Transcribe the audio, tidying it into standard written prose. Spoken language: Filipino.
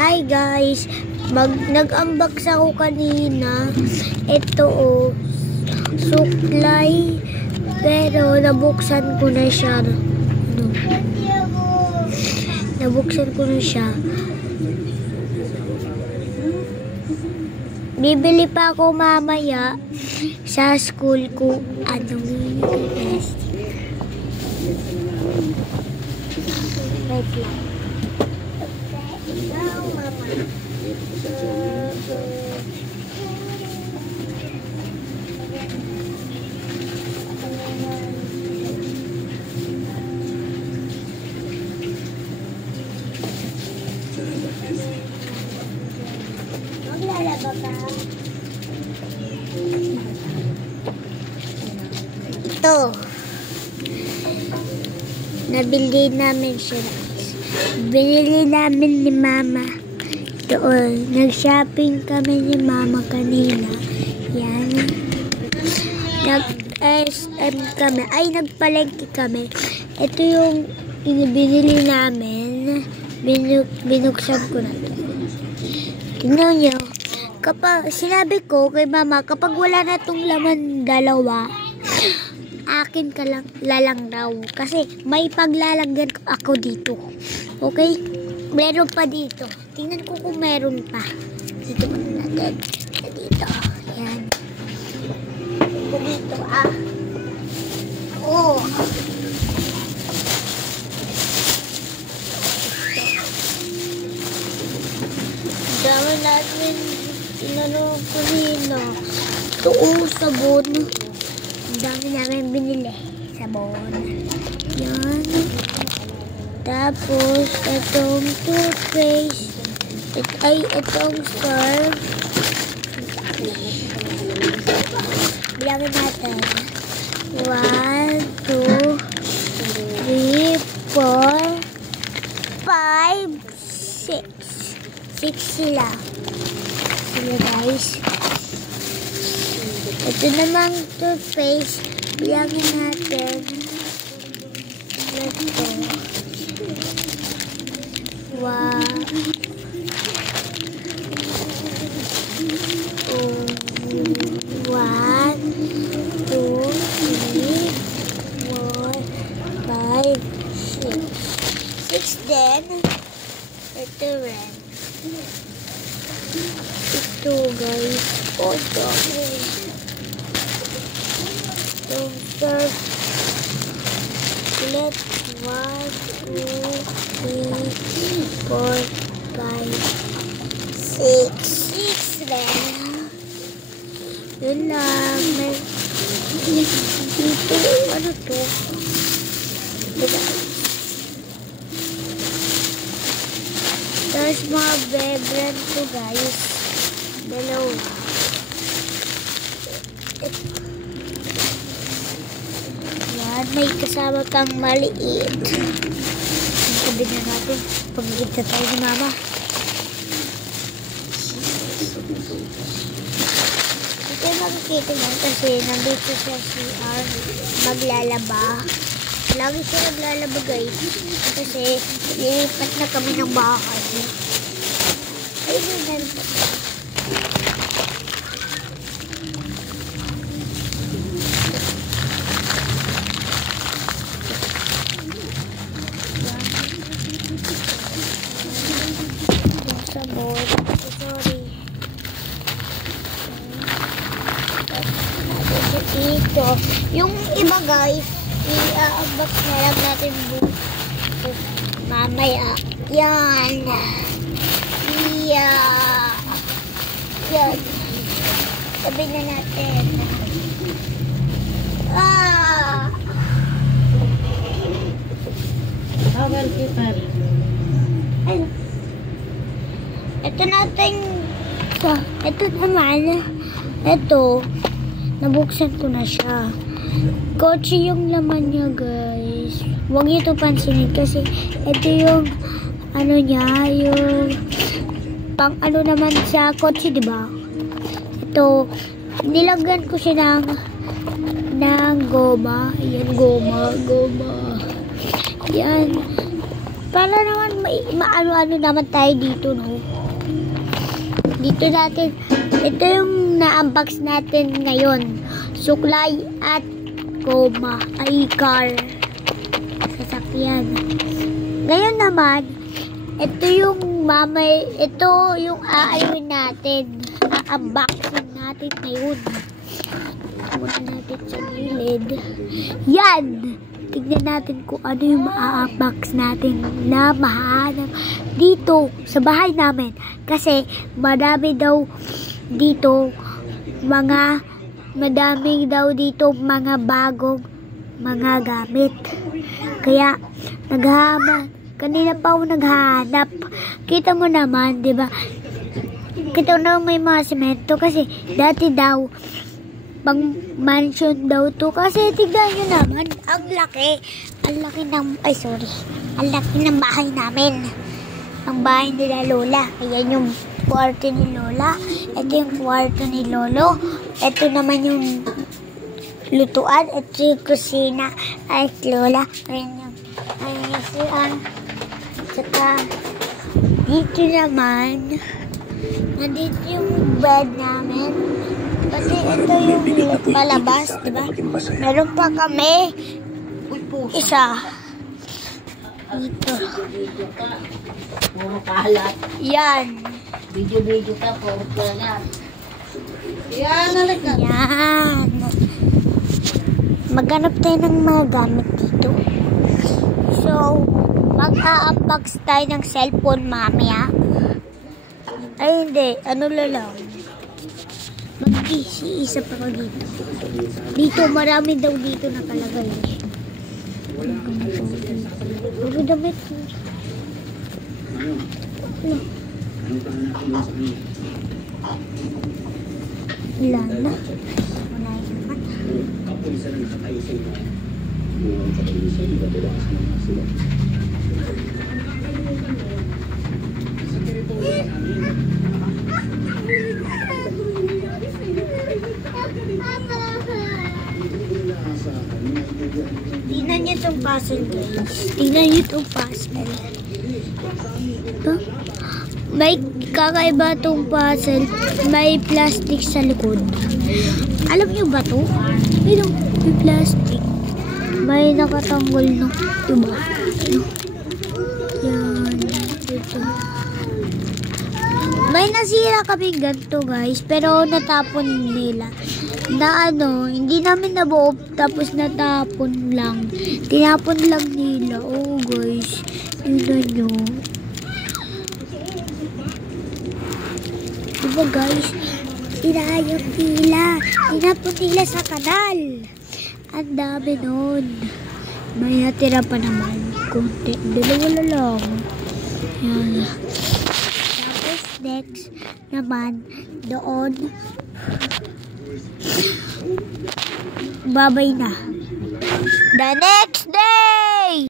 Hi guys, nag-unbox ako kanina. Ito suklay, pero nabuksan ko na siya. Nabuksan ko na siya. Bibili pa ako mamaya sa school ko. Wait lang. Maglalaba ka? Ito. Nabili namin siya. Binili namin ni Mama. Doon. Nag-shopping kami ni Mama kanina. Yan. Nag-SM kami. Ay, nagpalengke kami. Ito yung binili namin. Binuksan ko na ito. Tingnan nyo. Sinabi ko kay Mama, kapag wala na itong laman dalawa, akin ka lang, lalang raw. Kasi may paglalagyan ako dito. Okay? Meron pa dito. Tingnan ko kung meron pa. Dito muna natin. Dito. Yan. Dito Oh. Dami natin inano kanina. Ito sabon. Dami namin binili. Sabon. Yan. Tapos, itong toothpaste. Itong serve. Bilangin natin. 1, 2, 3, 4, 5, 6. 6 sila. Guys. Ito namang toothpaste. Bilangin natin. Ito. 1, 2, 3, 4, 5, 6. 6 din. Ito rin. Ito guys. Ito. Itong third. Ulit. 1, 2, 3, 4, 5, 6. 6 rin. Yun lang. Dito. Ano to? Tapos mga bebrand to guys. Dalawa. Yan. May kasama pang maliit. Sabi na natin. Pagkita tayo ni Mama. Ito yung makikita niyan kasi nandito siya CR maglalaba. Lagi siya naglalaba guys. Kasi lilipat na kami ng bahay. Ayun yung nandito. Sabon. Sorry. Ito. Yung iba guys, i-unbox na lang natin mamaya. Yan. Yan. Sabi na natin. Ayun. Ito natin. Ito naman. Ito. Nabuksan ko na siya. Kotse yung laman niya guys. Huwag niyo ito pansinin kasi ito yung ano niya, yung pang ano naman sa kotse, diba? Ito, nilagyan ko siya ng goma. Ayan, goma. Yan. para naman maano-ano naman tayo dito, no? Dito natin, ito yung na-unbox natin ngayon. Suklay at goma, ay car. Sasakyan. Ngayon naman, ito yung aayuin natin. A-unboxing natin ngayon. Muna natin sa gilid. Yan! Tignan natin kung ano yung ma-unbox natin na mahanap dito sa bahay namin. Kasi madami daw dito mga bagong mga gamit. Kaya kanina pa ako naghahanap. Kita mo naman, 'di ba? Kita mo naman may mga semento kasi dati daw pang mansion daw to. Kasi tignan nyo naman, ang laki ng bahay namin. Ang bahay nila Lola. Ayan yung kwarto ni Lola. Ito yung kwarto ni Lolo. Ito naman yung lutuan. Ito yung kusina ay Lola. Ayan yung CR. Saka dito naman, nandito yung bed namin. Kasi ito yung palabas, diba? Meron pa kami isa dito. Puro kalat. Yan. Video ka, puro kalat. Yan, halika. Yan. Maghanap tayo ng mga gamit dito. So, mag-a-unbox tayo ng cellphone mamaya. Ay, hindi. Ano lang. Mag-isa pa dito. Dito, marami daw dito nakalagay. Puro damit. Wala na. Wala naman. Tingnan niyo itong puzzle, guys. Tingnan niyo itong puzzle. Ito. May kakaiba itong puzzle. May plastic sa likod. Alam niyo ba ito? May plastic. May nakatanggol ng diba? Yan. Ito. May nasira kami ganito, guys. Pero natapon nila. Hindi namin nabuo, tapos natapon lang. Tinapon lang nila. Oh, guys. Tignan nyo. Diba, guys? Tinayang nila. Tinapon nila sa kanal. Ang dami nun. May natira pa naman. Kunti. Dalawa lang. Yan. Tapos, next naman, doon. Babay na. The next day!